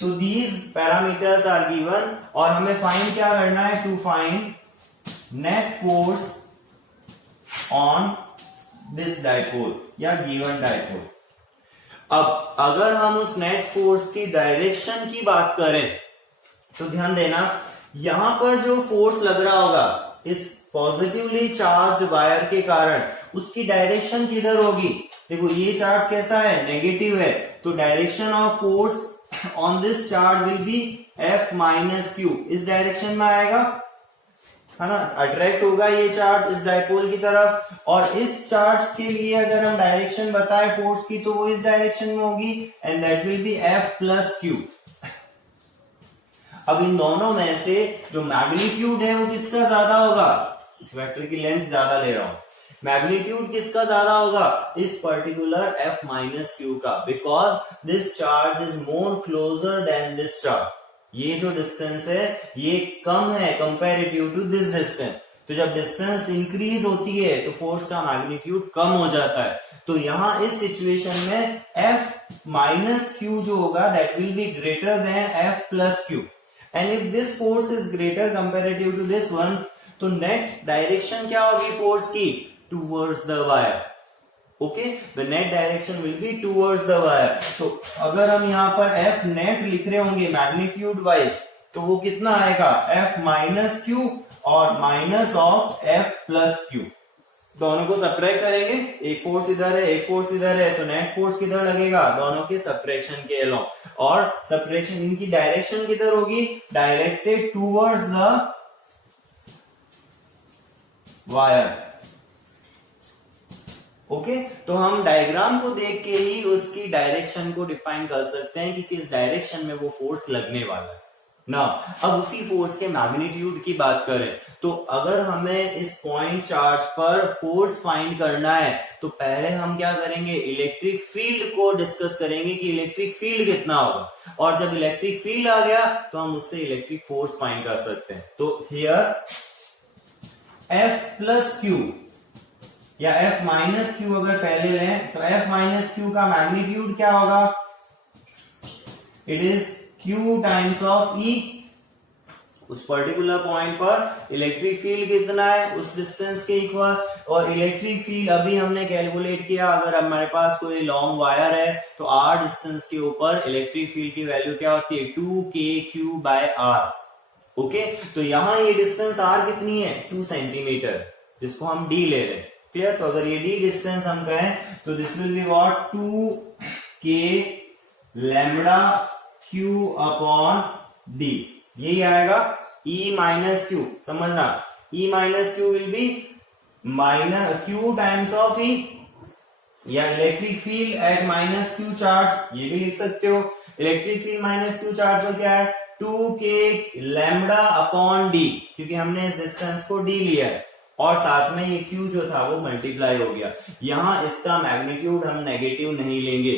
तो these parameters are given और हमें फाइंड क्या करना है, to find net force on this dipole या गिवन डाइपोल। अब अगर हम उस नेट फोर्स की डायरेक्शन की बात करें तो ध्यान देना, यहां पर जो फोर्स लग रहा होगा इस पॉजिटिवली चार्ज्ड वायर के कारण, उसकी डायरेक्शन किधर होगी। देखो ये चार्ज कैसा है, नेगेटिव है, तो direction of force on this charge will be F minus Q, इस डायरेक्शन में आएगा, है ना, अट्रैक्ट होगा ये चार्ज इस डाइपोल की तरफ। और इस चार्ज के लिए अगर हम डायरेक्शन बताएं फोर्स की तो वो इस डायरेक्शन में होगी and that will be F plus Q. अब इन दोनों में से जो मैग्नीट्यूड है वो किसका ज्यादा होगा, इस वेक्टर की लेंथ ज्यादा ले रहा हूं, मैग्नीट्यूड किसका ज्यादा होगा, इस पर्टिकुलर F माइनस क्यू का, because this charge is more closer then this charge. ये जो डिस्टेंस है ये कम है कंपैरेटिव टू दिस डिस्टेंस, तो जब डिस्टेंस इंक्रीज होती है तो फोर्स का मैग्नीट्यूड कम हो जाता है। तो यहां इस सिचुएशन में F माइनस क्यू जो होगा that will be greater than F plus Q, and if this force is greater comparative to this one, तो नेट डायरेक्शन क्या होगी फोर्स की, towards the wire. Okay, the net direction will be towards the wire. तो अगर हम यहाँ पर F net लिख रहे होंगे मैग्नीट्यूड वाइज, तो वो कितना आएगा, F माइनस क्यू और minus of F plus Q. दोनों को सब्ट्रैक्ट करेंगे, एक फोर्स इधर है एक फोर्स इधर है, तो नेट फोर्स किधर लगेगा, दोनों के सब्ट्रैक्शन के अलोंग, और सब्ट्रैक्शन इनकी डायरेक्शन किधर होगी, directed towards the wire. Okay, तो हम डायग्राम को देख के ही उसकी डायरेक्शन को डिफाइन कर सकते हैं कि किस डायरेक्शन में वो फोर्स लगने वाला है ना। अब उसी फोर्स के मैग्नीट्यूड की बात करें तो अगर हमें इस पॉइंट चार्ज पर फोर्स फाइंड करना है तो पहले हम क्या करेंगे, इलेक्ट्रिक फील्ड को डिस्कस करेंगे कि इलेक्ट्रिक फील्ड कितना होगा, और जब इलेक्ट्रिक फील्ड आ गया तो हम उससे इलेक्ट्रिक फोर्स फाइंड कर सकते हैं। तो हियर F प्लस क्यू या F माइनस क्यू अगर पहले लें तो F माइनस क्यू का मैग्नीट्यूड क्या होगा, it is Q times of E। उस पर्टिकुलर पॉइंट पर इलेक्ट्रिक फील्ड कितना है, उस डिस्टेंस के इक्वल, और इलेक्ट्रिक फील्ड अभी हमने कैलकुलेट किया, अगर हमारे पास कोई लॉन्ग वायर है तो R डिस्टेंस के ऊपर इलेक्ट्रिक फील्ड की वैल्यू क्या होती है, 2kq/r। ओके, तो यहां ये डिस्टेंस R कितनी है, 2 सेंटीमीटर, जिसको हम D ले रहे हैं। क्लियर, तो अगर ये D डिस्टेंस हम कहें तो this will be what, 2k lambda q upon D, यही आएगा E माइनस क्यू। समझना, E minus Q will be minus q times of E, या electric field eight minus Q charge, ये भी लिख सकते हो। Electric field minus Q charge का क्या है, 2k लैम्बडा अपॉन D, क्योंकि हमने इस डिस्टेंस को D लिया है और साथ में ये Q जो था वो मल्टीप्लाई हो गया। यहां इसका मैग्नीट्यूड हम नेगेटिव नहीं लेंगे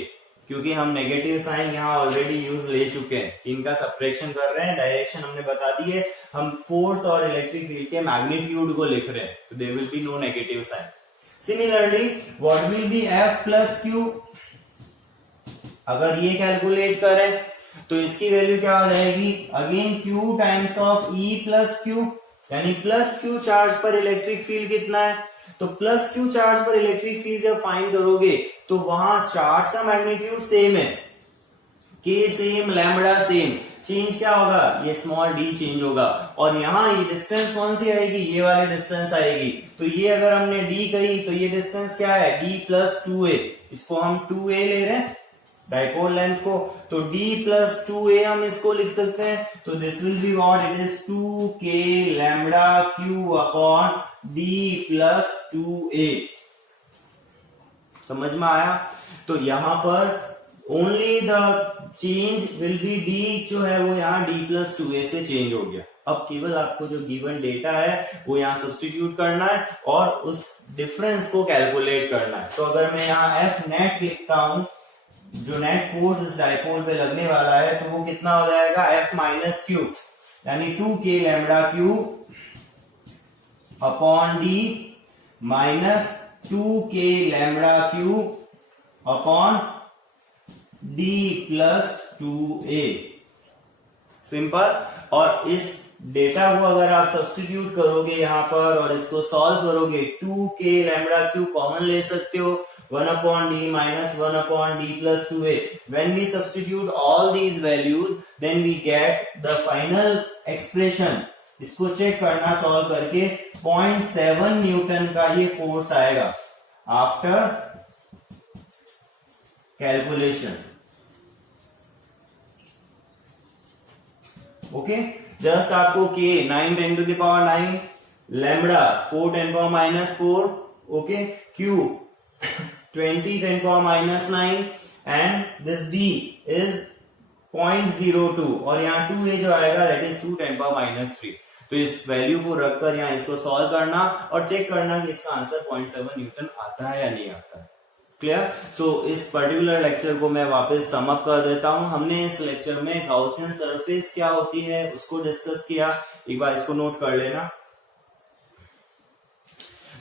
क्योंकि हम नेगेटिव साइन यहाँ ऑलरेडी यूज ले चुके हैं, इनका सब्ट्रैक्शन कर रहे हैं, डायरेक्शन हमने बता दी है, हम फोर्स और इलेक्ट्रिक फील्ड के मैग्नीट्यूड को लिख रहे हैं, तो there will be no negative sign. Similarly what will be F plus Q, अगर ये कैलकुलेट करें तो इसकी वैल्यू क्या हो जाएगी, again Q times of E plus Q, यानी प्लस क्यू चार्ज पर इलेक्ट्रिक फील्ड कितना है, तो प्लस क्यू चार्ज पर इलेक्ट्रिक फील्ड जब फाइंड करोगे तो वहां चार्ज का मैग्नीट्यूड सेम है, K same lambda same, change क्या होगा, ये स्मॉल d चेंज होगा, और यहाँ ये डिस्टेंस कौन सी आएगी, ये वाली डिस्टेंस आएगी। तो ये अगर हमने d कही तो ये डिस्टेंस क्या है, d प्लस 2a, इसको हम 2a ले रहे हैं डाइपोल लेंथ को, तो d प्लस 2a हम इसको लिख सकते हैं, तो this will be what, it is 2k lambda q upon d plus 2a। समझ में आया। तो यहां पर only the change will be D, जो है वो यहाँ d प्लस 2a से चेंज हो गया। अब केवल आपको जो गिवन डेटा है वो यहाँ सब्सटीट्यूट करना है और उस डिफरेंस को कैलकुलेट करना है। तो अगर मैं यहाँ एफ नेट लिखता हूं, जो नेट फोर्स इस डाइपोल पे लगने वाला है, तो वो कितना हो जाएगा, एफ माइनस क्यू, यानी 2k lambda Q upon D minus 2k lambda Q upon D plus 2a। Simple. और इस डेटा को अगर आप सब्स्टिट्यूट करोगे यहाँ पर और इसको सॉल्व करोगे, 2k लैम्बडा क्यू कॉमन ले सकते हो, 1 upon d minus 1 upon d plus 2a. When we substitute all these values, then we get the final expression. इसको चेक करना सॉल्व करके 0.7 न्यूटन का ये फोर्स आएगा आफ्टर कैलकुलेशन। ओके, जस्ट आपको k 9 10 to the power 9, lambda 4 10 power minus 4, okay, q 20 10 power minus 9 and this d is 0.02 और यहाँ 2a जो आएगा that is 2 10 power minus 3। तो इस वैल्यू को रखकर यहाँ इसको सॉल्व करना और चेक करना कि इसका आंसर 0.7 न्यूटन आता है या नहीं आता है। क्लियर। सो इस पर्टिकुलर लेक्चर को मैं वापस सम अप कर देता हूं। हमने इस लेक्चर में गॉसियन सरफेस क्या होती है उसको डिस्कस किया, एक बार इसको नोट कर लेना।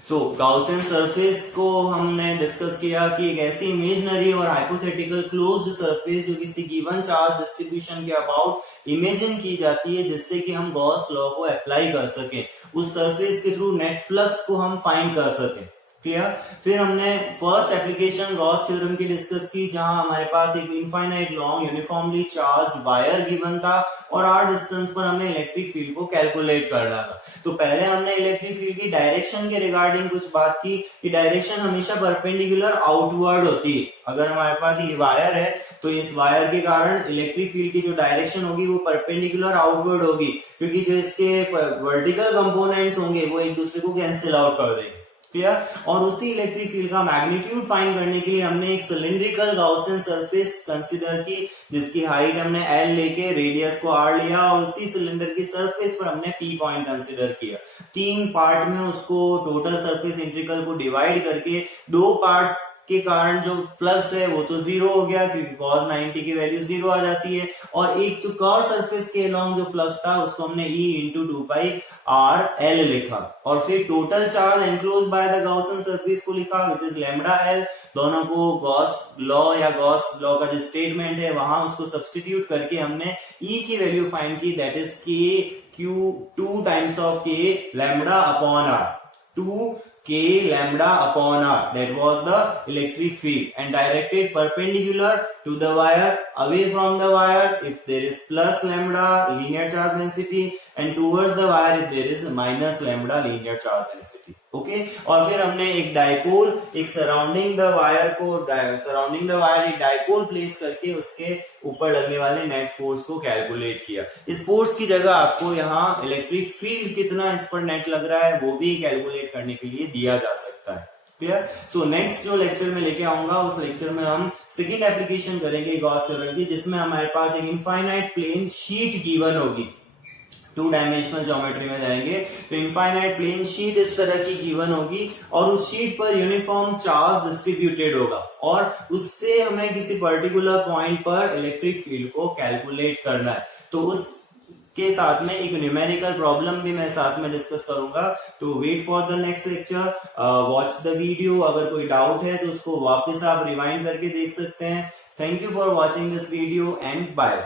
सो गॉसियन सरफेस को हमने डिस्कस किया कि एक ऐसी इमेजिनरी और हाइपोथेटिकल क्लोज्ड सरफेस जो किसी गिवन चार्ज डिस्ट्रीब्यूशन के अबाउट इमेजिन की जाती है, जिससे कि हम गॉस लॉ को अप्लाई कर सकें, उस सरफेस के थ्रू नेट फ्लक्स को हम फाइंड कर सकें। क्लियर। फिर हमने फर्स्ट एप्लीकेशन गॉस थ्योरम की डिस्कस की, जहां हमारे पास एक infinite long uniformly charged wire given था और r डिस्टेंस पर हमें इलेक्ट्रिक फील्ड को कैलकुलेट करना था। तो पहले हमने इलेक्ट्रिक फील्ड की डायरेक्शन के रिगार्डिंग कुछ बात की कि डायरेक्शन हमेशा परपेंडिकुलर आउटवर्ड होती है। अगर हमारे पास ये वायर है तो इस वायर के कारण इलेक्ट्रिक फील्ड की जो डायरेक्शन होगी वो परपेंडिकुलर आउटवर्ड होगी, क्योंकि जो इसके वर्टिकल कंपोनेंट्स होंगे वो एक दूसरे को कैंसिल आउट कर देंगे। क्लियर। और उसी इलेक्ट्रिक फील्ड का मैग्नीट्यूड फाइंड करने के लिए हमने एक सिलिंड्रिकल गॉसियन सरफेस कंसीडर की, जिसकी हाइट हमने l लेके रेडियस को r लिया और उसी सिलेंडर की सरफेस पर हमने p पॉइंट कंसीडर किया। 3 पार्ट में उसको टोटल सरफेस इंटीग्रल को डिवाइड करके 2 पार्ट्स के कारण जो फ्लक्स है वो तो 0 हो गया, क्योंकि cos 90 की वैल्यू 0 आ जाती है, और एक जो कर्व सरफेस के अलोंग जो फ्लक्स था उसको हमने E into 2 pi r l लिखा, और फिर total charge enclose by the Gaussian surface को लिखा विच इज लैम्डा l। दोनों को गॉस लॉ या गॉस लॉ का जो स्टेटमेंट है वहां उसको सब्स्टिट्यूट करके हमने E की वैल्यू फाइंड की, that is k q 2 times of k lambda upon r, 2k lambda upon r, that was the electric field and directed perpendicular to the wire, away from the wire if there is plus lambda linear charge density and towards the wire if there is minus lambda linear charge density। Okay. और फिर हमने एक dipole, एक surrounding the wire एक dipole place करके उसके ऊपर लगने वाले नेट फोर्स को कैलकुलेट किया। इस फोर्स की जगह आपको यहाँ इलेक्ट्रिक फील्ड कितना इस पर नेट लग रहा है वो भी कैलकुलेट करने के लिए दिया जा सकता है। क्लियर। सो नेक्स्ट जो लेक्चर में लेके आऊंगा उस लेक्चर में हम सेकेंड एप्लीकेशन करेंगे गॉस थ्योरम की, जिसमें हमारे पास एक इनफाइनाइट प्लेन शीट गिवन होगी। 2 डायमेंशनल ज्योमेट्री में जाएंगे तो इनफाइनाइट प्लेन शीट इस तरह की गिवन होगी और उस शीट पर यूनिफॉर्म चार्ज डिस्ट्रीब्यूटेड होगा और उससे हमें किसी पर्टिकुलर पॉइंट पर इलेक्ट्रिक फील्ड को कैलकुलेट करना है। तो उस के साथ में एक न्यूमेरिकल प्रॉब्लम भी मैं साथ में डिस्कस करूंगा। तो wait for the next lecture, watch the video. अगर कोई डाउट है तो उसको वापस आप रिवाइंड करके देख सकते हैं। Thank you for watching this video and bye.